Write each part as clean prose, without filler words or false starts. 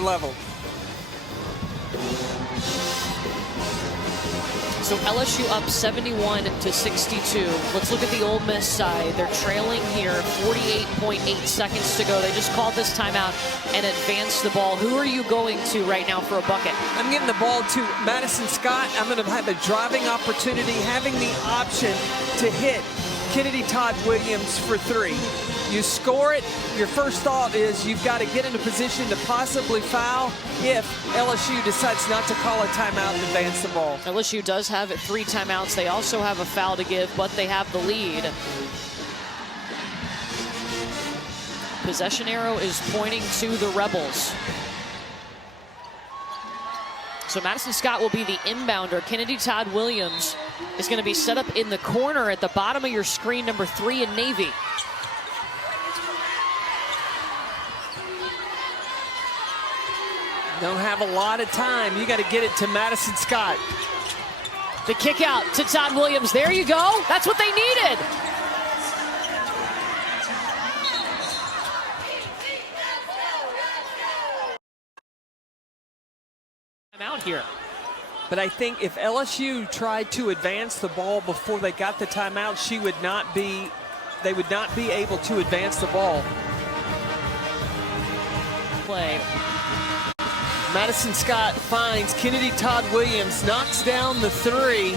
level. So LSU up 71-62. Let's look at the Ole Miss side. They're trailing here, 48.8 seconds to go. They just called this timeout and advanced the ball. Who are you going to right now for a bucket? I'm giving the ball to Madison Scott. I'm going to have a driving opportunity, having the option to hit Kennedy Todd Williams for three. You score it, your first thought is you've got to get in a position to possibly foul if LSU decides not to call a timeout and advance the ball. LSU does have 3 timeouts. They also have a foul to give, but they have the lead. Possession arrow is pointing to the Rebels. So Madison Scott will be the inbounder. Kennedy Todd Williams is going to be set up in the corner at the bottom of your screen, number 3 in Navy. Don't have a lot of time. You got to get it to Madison Scott. The kick out to Todd Williams. There you go. That's what they needed. I'm out here. But I think if LSU tried to advance the ball before they got the timeout, they would not be able to advance the ball. Play. Madison Scott finds Kennedy Todd Williams, knocks down the three.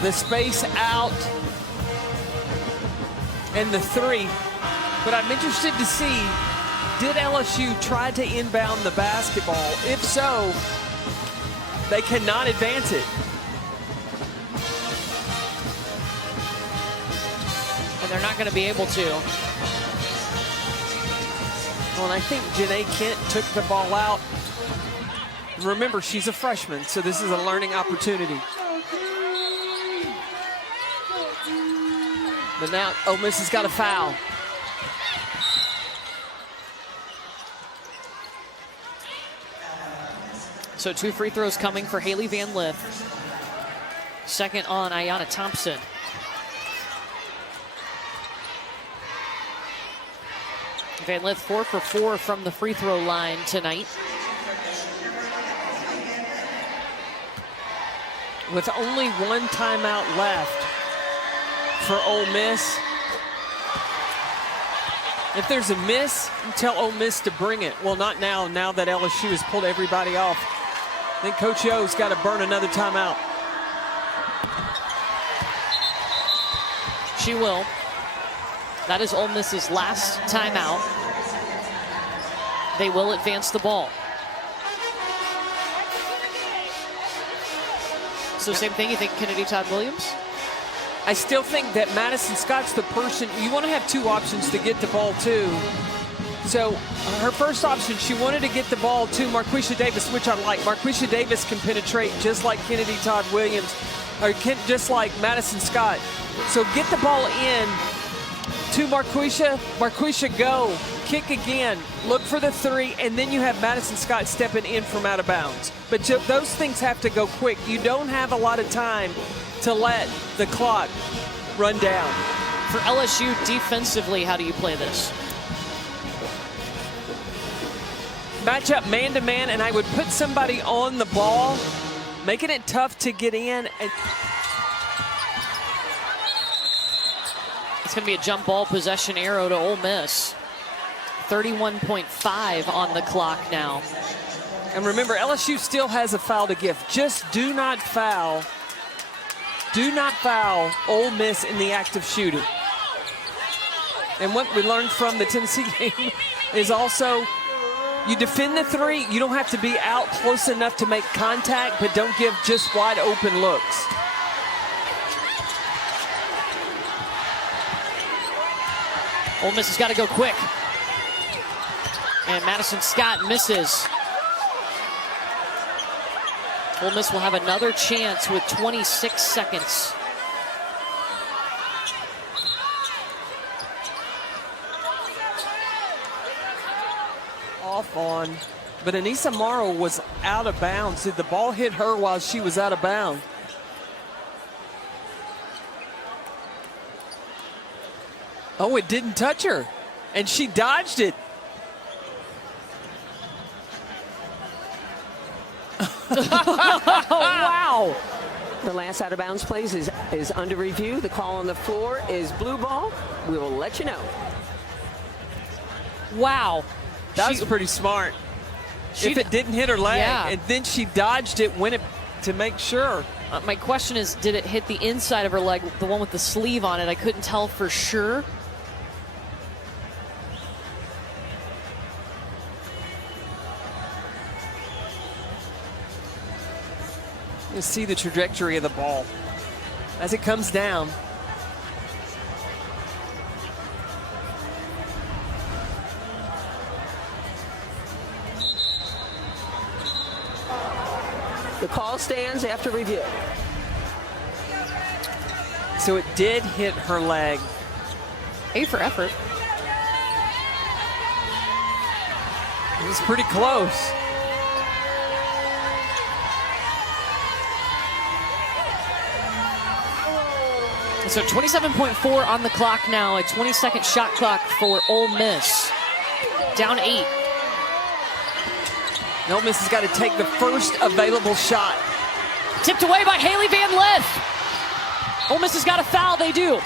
The space out and the three. But I'm interested to see, did LSU try to inbound the basketball? If so, they cannot advance it. And they're not going to be able to. Well, and I think Janae Kent took the ball out. Remember, she's a freshman, so this is a learning opportunity. But now Ole Miss has got a foul. So 2 free throws coming for Haley Van Lith. Second on Ayanna Thompson. Van Lith 4 for 4 from the free throw line tonight. With only 1 timeout left for Ole Miss. If there's a miss, you tell Ole Miss to bring it. Well, not now that LSU has pulled everybody off. I think Coach Yo's got to burn another timeout. She will. That is Ole Miss's last timeout. They will advance the ball. So same thing, you think Kennedy Todd Williams? I still think that Madison Scott's the person, you want to have 2 options to get the ball to. So her first option, she wanted to get the ball to Marquisha Davis, which I like. Marquisha Davis can penetrate just like Kennedy Todd Williams, or just like Madison Scott. So get the ball in to Marquisha. Marquisha, go. Kick again. Look for the 3, and then you have Madison Scott stepping in from out of bounds. But those things have to go quick. You don't have a lot of time to let the clock run down. For LSU defensively, how do you play this? Match up man-to-man, and I would put somebody on the ball, making it tough to get in. It's going to be a jump ball possession arrow to Ole Miss. 31.5 on the clock now. And remember, LSU still has a foul to give. Just do not foul. Do not foul Ole Miss in the act of shooting. And what we learned from the Tennessee game is also, you defend the 3. You don't have to be out close enough to make contact, but don't give just wide open looks. Ole Miss has got to go quick. And Madison Scott misses. Ole Miss will have another chance with 26 seconds. Off on, but Anissa Morrow was out of bounds. Did the ball hit her while she was out of bounds? Oh, it didn't touch her. And she dodged it. Oh, wow. The last out of bounds plays is under review. The call on the floor is blue ball. We will let you know. Wow. That was pretty smart. If it didn't hit her leg, yeah. and then she dodged it to make sure. My question is, did it hit the inside of her leg, the one with the sleeve on it? I couldn't tell for sure. You see the trajectory of the ball as it comes down. The call stands after review. So it did hit her leg. A for effort. It was pretty close. So 27.4 on the clock now, a 20-second shot clock for Ole Miss. Down 8. Ole Miss has got to take the first available shot. Tipped away by Haley Van Lith. Ole Miss has got a foul, they do.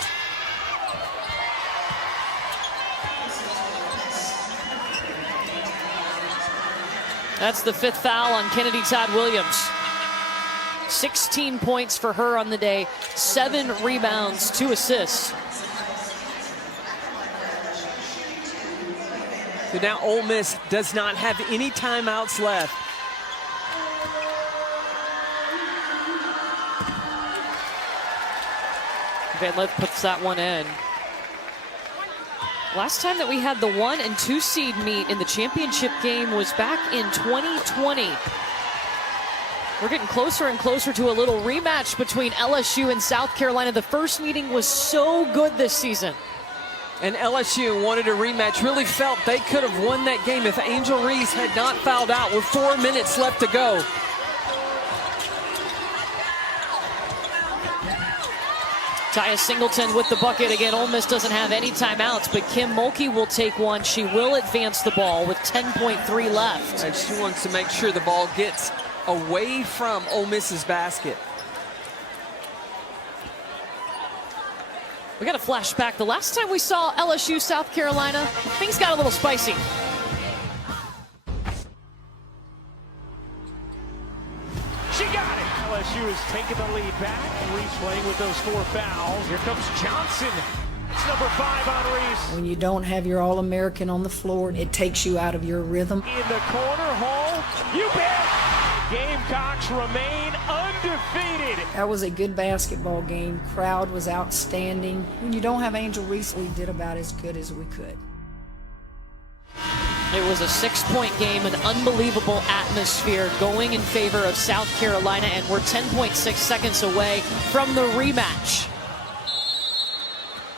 That's the 5th foul on Kennedy Todd Williams. 16 points for her on the day, 7 rebounds, 2 assists. So now Ole Miss does not have any timeouts left. Van Lith puts that one in. Last time that we had the 1 and 2 seed meet in the championship game was back in 2020. We're getting closer and closer to a little rematch between LSU and South Carolina. The first meeting was so good this season. And LSU wanted a rematch, really felt they could have won that game if Angel Reese had not fouled out with 4 minutes left to go. Taya Singleton with the bucket. Again, Ole Miss doesn't have any timeouts, but Kim Mulkey will take one. She will advance the ball with 10.3 left. And she wants to make sure the ball gets away from Ole Miss's basket. We got a flashback. The last time we saw LSU South Carolina, things got a little spicy. She got it. LSU is taking the lead back. Reese playing with those 4 fouls. Here comes Johnson. It's number 5 on Reese. When you don't have your All-American on the floor, it takes you out of your rhythm. In the corner, Hall. You bet. Gamecocks remain undefeated. That was a good basketball game. Crowd was outstanding. When you don't have Angel Reese, we did about as good as we could. It was a 6-point game, an unbelievable atmosphere going in favor of South Carolina, and we're 10.6 seconds away from the rematch.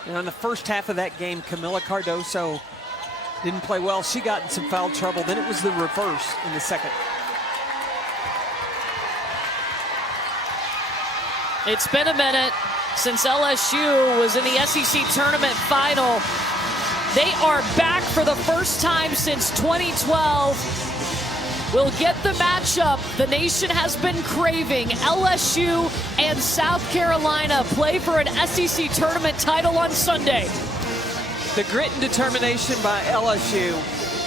And in the first half of that game, Camila Cardoso didn't play well. She got in some foul trouble. Then it was the reverse in the second. It's been a minute since LSU was in the SEC tournament final. They are back for the first time since 2012. We'll get the matchup the nation has been craving. LSU and South Carolina play for an SEC tournament title on Sunday. The grit and determination by LSU.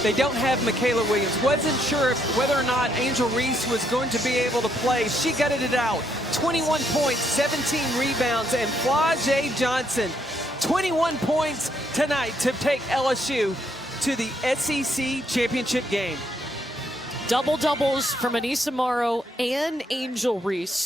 They don't have Michaela Williams. Wasn't sure whether or not Angel Reese was going to be able to play. She gutted it out. 21 points, 17 rebounds, and Flau'jae Johnson, 21 points tonight to take LSU to the SEC championship game. Double-doubles from Anissa Morrow and Angel Reese.